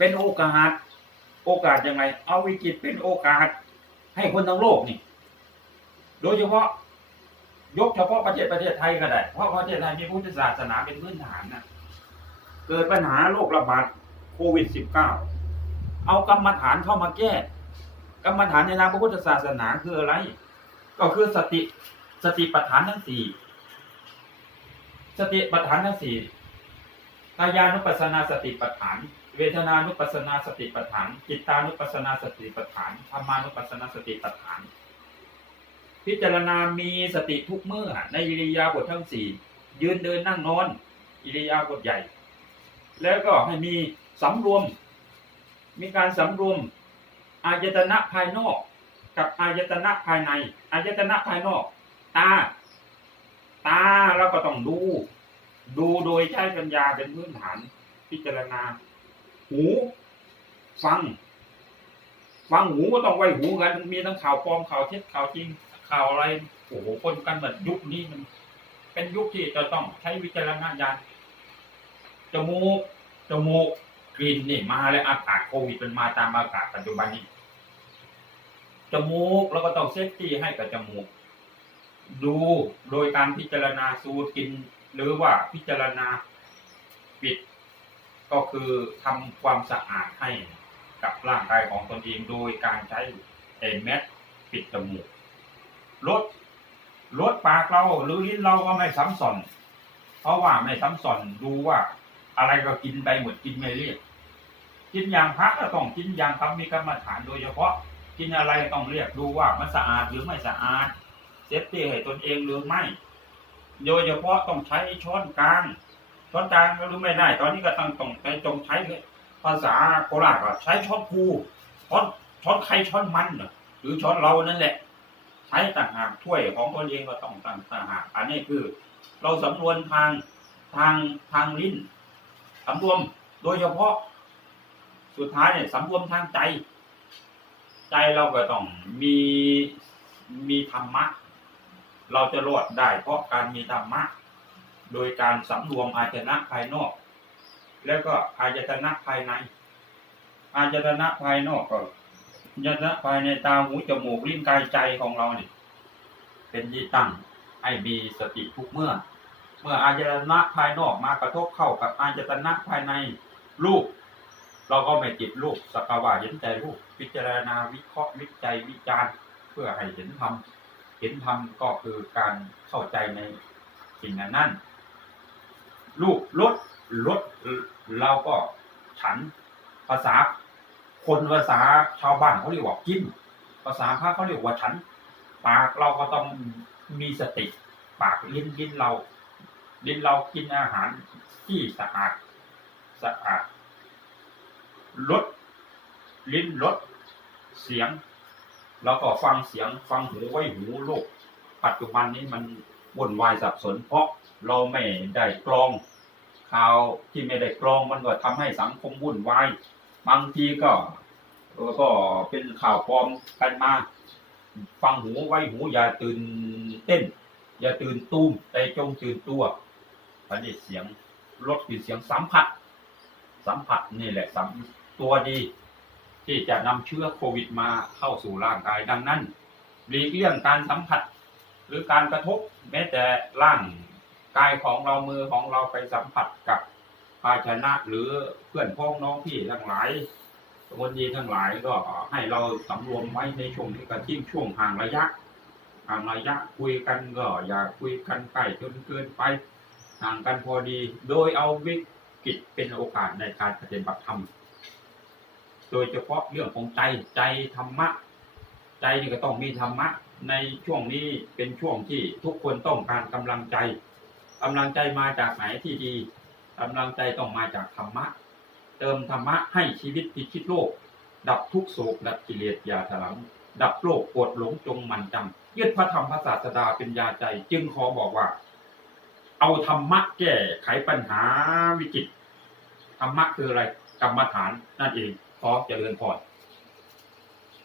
เป็นโอกาส โอกาสยังไง เอาวิกฤตเป็นโอกาส ให้คนทั้งโลกนี่ โดยเฉพาะ ยกเฉพาะประเทศประเทศไทยก็ได้ เพราะประเทศไทยมีพุทธศาสนาเป็นพื้นฐานนะเกิดปัญหาโรคระบาดโควิด -19 เอากรรมฐานเข้ามาแก้ กรรมฐานในนามพระพุทธศาสนาคืออะไร ก็คือสติสติปัฏฐานทั้งสี่สติปัฏฐานทั้งสี่กายานุปัสสนาสติปัฏฐาน เวทนานุปัสสนาสติปัฏฐานจิตานุปัสสนาสติปัฏฐานธรรมานุปัสสนาสติปัฏฐาน พิจารณามีสติทุกเมื่อในอิริยาบถทั้งสี่ยืนเดินนั่งนอน อิริยาบถใหญ่ แล้วก็ให้มีสำรวม มีการสำรวมอายตนะภายนอก กับอายตนะภายในอายตนะภายนอก ตา ตาเราก็ต้องดู ดูโดยใช้ปัญญาเป็นพื้นฐานพิจารณา หู ฟัง ฟังหูก็ต้องไว้หูกัน มีทั้งข่าวปลอมข่าวเท็จข่าวจริงข่าวอะไรโอ้โหคนกันแบบยุคนี้มัน เป็นยุคที่จะต้องใช้วิจารณญาณจมูกจมูกกลิ่นนี่มาแล้วอากาศโควิดมันมาตามอากาศปัจจุบันนี้จมูกเราก็ต้องเซฟตี้ให้กับจมูก ดูโดยการพิจารณาสูดกิน หรือว่าพิจารณาปิด ก็คือทำความสะอาดให้กับร่างกายของตนเองโดยการใช้เอ็นแมสปิดจมูกลดลดปากเราหรือลิ้นเราก็ไม่ซ้ำซ้อน เพราะว่าไม่ซ้ำซ้อนดูว่า อะไรก็กินไปหมดกินไม่เรียบกินอย่างพักก็ต้องกินอย่างทำมีกรรมฐานโดยเฉพาะ กินอะไรต้องเรียกดูว่ามันสะอาดหรือไม่สะอาดเซฟตี้ให้ตนเองหรือไม่ โดยเฉพาะต้องใช้ช้อนกลาง ช้อนกลางก็รู้ไม่ได้ ตอนนี้ก็ต้องต้องใช้จงใช้ภาษาโคราชก็ใช้ช้อนภูช้อนช้อนใครช้อนมันหรือช้อนเรานั่นแหละ ใช้ต่างหากถ้วยของตนเองก็ต้องต่างต่างหากอันนี้คือ เราสำรวมทางทางทางลิ้นสำรวมโดยเฉพาะสุดท้ายเนี่ยสำรวมทางใจ ใจเราก็ต้องมีมีธรรมะ เราจะรอดได้เพราะการมีธรรมะ โดยการสำรวมอาจนะภายนอก แล้วก็อายตนะภายใน อายตนะภายนอกก็อายตนะภายในตาหูจมูกลิ้นกายใจของเราเนี่ยเป็นที่ตั้งให้มีสติทุกเมื่อ เมื่ออายตนะภายนอกมากระทบเข้ากับอายตนะภายในรูป เราก็ไม่ติดรูปสักกว่าเห็นใจรูป พิจารณาวิเคราะห์วิจัยวิจารณ์เพื่อให้เห็นธรรมเห็นธรรมก็คือการเข้าใจในสิ่งนั้น นั่นรูปลดลดเราก็ฉันภาษาคนภาษาชาวบ้านเขาเรียกว่ากิน ภาษาพระเขาเรียกว่าฉัน ปากเราก็ต้องมีสติ ปากลิ้นลิ้นเราลิ้นเรากินอาหารที่สะอาดสะอาดลดลิ้นลดเสียง แล้วก็ฟังเสียงฟังหูไว้หูโลก ปัจจุบันนี้มันวุ่นวายสับสนเพราะ เราไม่ได้กรองข่าวที่ไม่ได้กรองมันก็ทำให้สังคมวุ่นวายบางทีก็ก็เป็นข่าวปลอมกันมา ฟังหูไว้หูอย่าตื่นเต้น อย่าตื่นตูมแต่จงตื่นตัวอันนี้เสียงลดเป็นเสียงสัมผัส สัมผัสนี่แหละสัมตัวดี ที่จะนำเชื้อโควิดมาเข้าสู่ร่างกายดังนั้นหลีกเลี่ยงการสัมผัส หรือการกระทบแม้แต่ร่าง กายของเรามือของเราไปสัมผัสกับภาชนะหรือเพื่อนพ้องน้องพี่ทั้งหลายคนดีทั้งหลายก็ให้เราสำรวมไว้ในช่วงที่กระทิ้งช่วงห่างระยะห่างระยะคุยกันก็อย่าคุยกันใกล้จนเกินไปห่างกันพอดี โดยเอาวิกฤตเป็นโอกาสในการปฏิบัติธรรม โดยเฉพาะเรื่องของใจใจธรรมะ ใจนี่ก็ต้องมีธรรมะ ในช่วงนี้เป็นช่วงที่ทุกคนต้องการกำลังใจ กำลังใจมาจากไหนที่ดีกำลังใจต้องมาจากธรรมะ เติมธรรมะให้ชีวิตพิชิตโลก ดับทุกโศกดับกิเลสยาถลัง ดับโลกโกรธหลงจงมันจำยึดพระธรรมพระศาสดาเป็นยาใจ จึงขอบอกว่า เอาธรรมะแก้ไขปัญหาวิกฤตธรรมะคืออะไรกรรมฐานนั่นเองขอเจริญพร